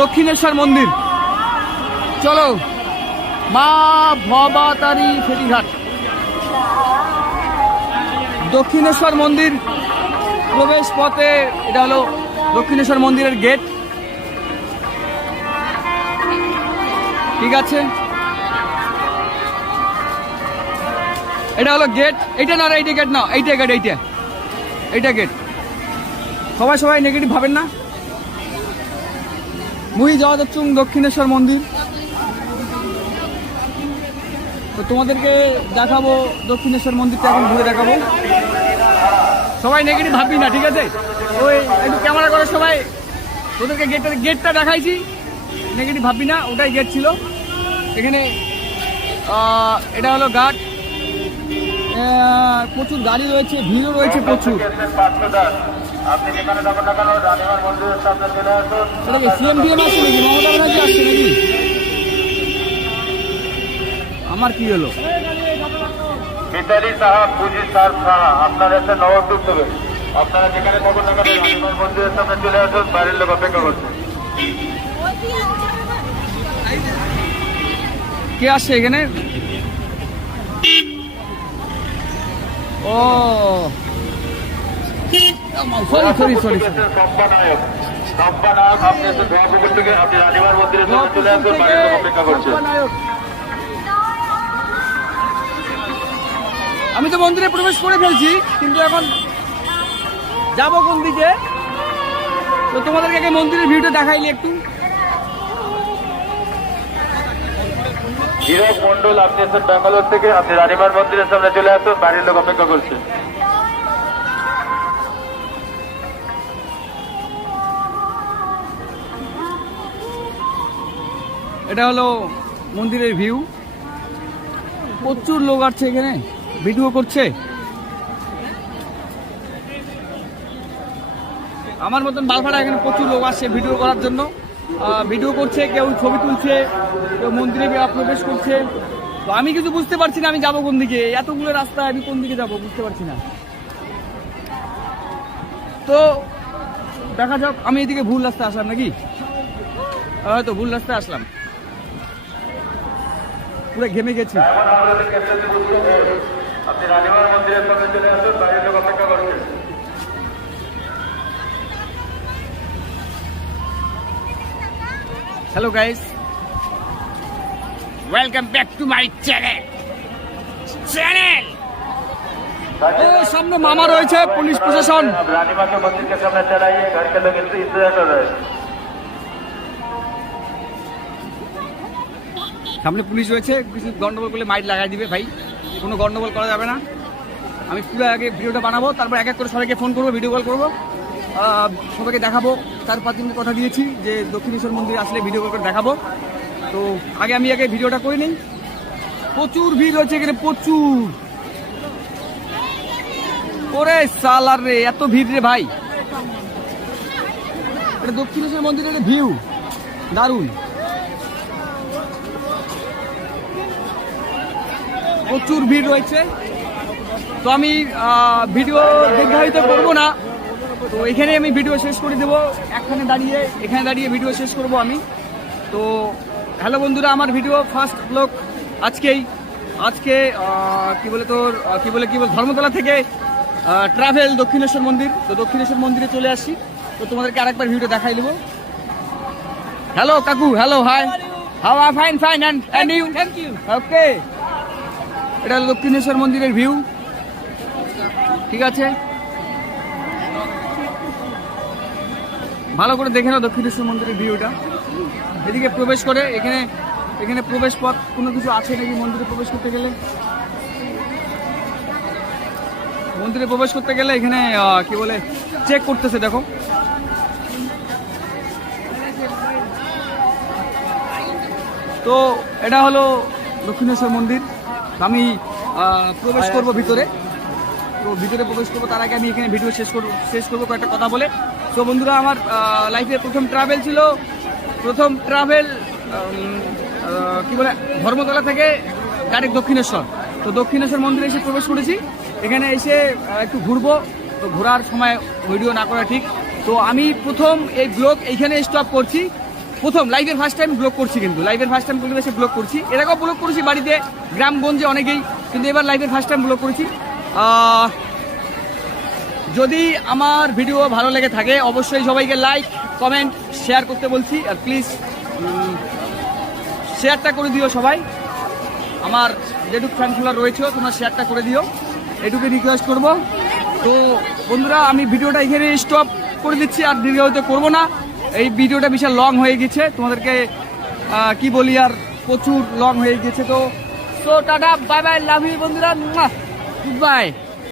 দক্ষিণেশ্বর মন্দির। চলো, মা ভবাতারি ফেরিঘাট, দক্ষিণেশ্বর মন্দির প্রবেশ পথে। এটা হলো দক্ষিণেশ্বর মন্দিরের গেট। ঠিক আছে, এটা হলো গেট। এইটা না, এইটা গেট না, এইটা গেট, এইটা গেট। সবাই নেগেটিভ ভাবেন না। মুই যাওয়া যাচ্ছুম দক্ষিণেশ্বর মন্দির। তো তোমাদেরকে দেখাবো দক্ষিণেশ্বর মন্দিরটা, এখন ঘুরে দেখাবো। সবাই নেগেটিভ ভাববি না, ঠিক আছে? ওই একটু ক্যামেরা করে সবাই, তোদেরকে গেটটা দেখাইছি, নেগেটিভ ভাববি না। ওটাই গেট ছিল। এখানে এটা হলো ঘাট। প্রচুর গাড়ি রয়েছে, ভিড়ও রয়েছে প্রচুর। সিএমডিএম আসছে নাকি, মমতা ব্যানার্জি আসছে নাকি? আমার কি হলো? মিতালি সাহা, পুজি সাহা, আপনারা এসে নবদ্বীপ দেবেন। আপনারা যেখানে থাকুন না কেন রানীমার মন্দিরের সামনে চলে আসুন, বাড়ির লোক অপেক্ষা করছে। কে আসছে এখানে? ও সরি। আপনি এসে ধোয়াপুকুর থেকে আপনি রানীমার মন্দিরের সামনে চলে আসুন, বাড়ির লোক অপেক্ষা করছে। আমি তো মন্দিরে প্রবেশ করে ফেলছি, কিন্তু এখন যাবো কোন দিকে? তো তোমাদেরকে আগে মন্দিরের ভিউটা দেখাইলি একটু। হীরক মন্ডল, আপনি এসেছেন ব্যাঙ্গালোর থেকে, আপনি রানীমার মন্দিরের সামনে চলে আসুন, বাড়ির লোক অপেক্ষা করছে। এটা হলো মন্দিরের ভিউ। প্রচুর লোক আছে এখানে, ভিডিও করছে। আমার মতন বালভাড়া এখানে প্রচুর লোক আসছে ভিডিও করার জন্য। ভিডিও করছে, কেউ ছবি তুলছে, কেউ মন্দিরে প্রবেশ করছে। তো আমি কিন্তু বুঝতে পারছি না আমি যাবো কোন দিকে। এতগুলো রাস্তায় আমি কোন দিকে যাবো বুঝতে পারছি না। তো দেখা যাক। আমি এদিকে ভুল রাস্তায় আসলাম নাকি? হয়তো ভুল রাস্তায় আসলাম, পুরো ঘেমে গেছি। আপনি রানীমার মন্দিরের সামনে চলে আসুন, বাড়ির লোক অপেক্ষা করছে। Hello guys, welcome back to my channel. ও সামনে মামা রয়েছে, পুলিশ প্রশাসন। रानीमा के मंदिर के सामने चलाइए, घर के लोग इंतजार कर रहे हैं। সামনে পুলিশ রয়েছে, কিছু গন্ডগোল করলে মাইট লাগাই দিবে। ভাই, কোনো গন্ডগোল করা যাবে না। আমি পুরো আগে ভিডিওটা বানাবো, তারপর এক এক করে সবাইকে ফোন করবো, ভিডিও কল করবো, সবাইকে দেখাবো। 4-5 দিনের কথা দিয়েছি যে দক্ষিণেশ্বর মন্দিরে আসলে ভিডিও কল করে দেখাবো। তো আগে ভিডিওটা করে নিই। প্রচুর ভিড় হচ্ছে এখানে, প্রচুর। ওরে সালার রে, এত ভিড় রে ভাই। এটা দক্ষিণেশ্বর মন্দিরের ভিউ দারুণ। প্রচুর ভিড় রয়েছে। তো আমি ভিডিও দীর্ঘায়িত করবো না। তো এখানে আমি ভিডিও শেষ করে দেবো। এখানে দাঁড়িয়ে ভিডিও শেষ করব আমি। তো হ্যালো বন্ধুরা, আমার ভিডিও ফার্স্ট ব্লগ আজকে কি বলে ধর্মতলা থেকে ট্রাভেল দক্ষিণেশ্বর মন্দির। তো দক্ষিণেশ্বর মন্দিরে চলে আসছি। তো তোমাদেরকে আরেকবার ভিডিও দেখাই দেবো। হ্যালো কাকু, hello, hi, how are fine and you? Thank you. Okay, এটা হলো দক্ষিণেশ্বর মন্দিরের ভিউ। ঠিক আছে, ভালো করে দেখে নাও দক্ষিণেশ্বর মন্দিরের ভিউটা। এদিকে প্রবেশ করে এখানে প্রবেশ পথ কোনো কিছু আছে নাকি মন্দিরে প্রবেশ করতে গেলে? মন্দিরে প্রবেশ করতে গেলে এখানে কি বলে চেক করতেছে, দেখো। তো এটা হলো দক্ষিণেশ্বর মন্দির। আমি প্রবেশ করব ভিতরে। তো ভিতরে প্রবেশ করবো তার আগে আমি এখানে ভিডিও শেষ করবো কয়েকটা কথা বলে। তো বন্ধুরা, আমার লাইফে প্রথম ট্রাভেল ছিল, কি বলে ধর্মতলা থেকে ডাইরেক্ট দক্ষিণেশ্বর। তো দক্ষিণেশ্বর মন্দিরে এসে প্রবেশ করেছি। এখানে এসে একটু ঘুরবো। তো ঘোরার সময় ভিডিও না করা ঠিক। তো আমি প্রথম এই ব্লগ এইখানে স্টপ করছি। প্রথম লাইভের ফার্স্ট টাইম ব্লগ করছি, কিন্তু লাইভের ফার্স্ট টাইম পরিবেশে ব্লগ করছি। এর আগেও ব্লগ করেছি বাড়িতে, গ্রামগঞ্জে অনেকেই, কিন্তু এবার লাইভের ফার্স্ট টাইম ব্লগ করেছি। যদি আমার ভিডিও ভালো লেগে থাকে অবশ্যই সবাইকে লাইক কমেন্ট শেয়ার করতে বলছি, আর প্লিজ শেয়ারটা করে দিও সবাই। আমার যেটুকু ফ্যান ফলোয়ার রয়েছে তোমরা শেয়ারটা করে দিও, এটুকু রিকোয়েস্ট করব। তো বন্ধুরা, আমি ভিডিওটা এখানে স্টপ করে দিচ্ছি, আর দীর্ঘায়িত করবো না। এই ভিডিওটা বিশাল লং হয়ে গেছে, তোমাদেরকে কি বলি, আর প্রচুর লং হয়ে গেছে। তো tata, bye bye, love you বন্ধুরা, গুড বাই।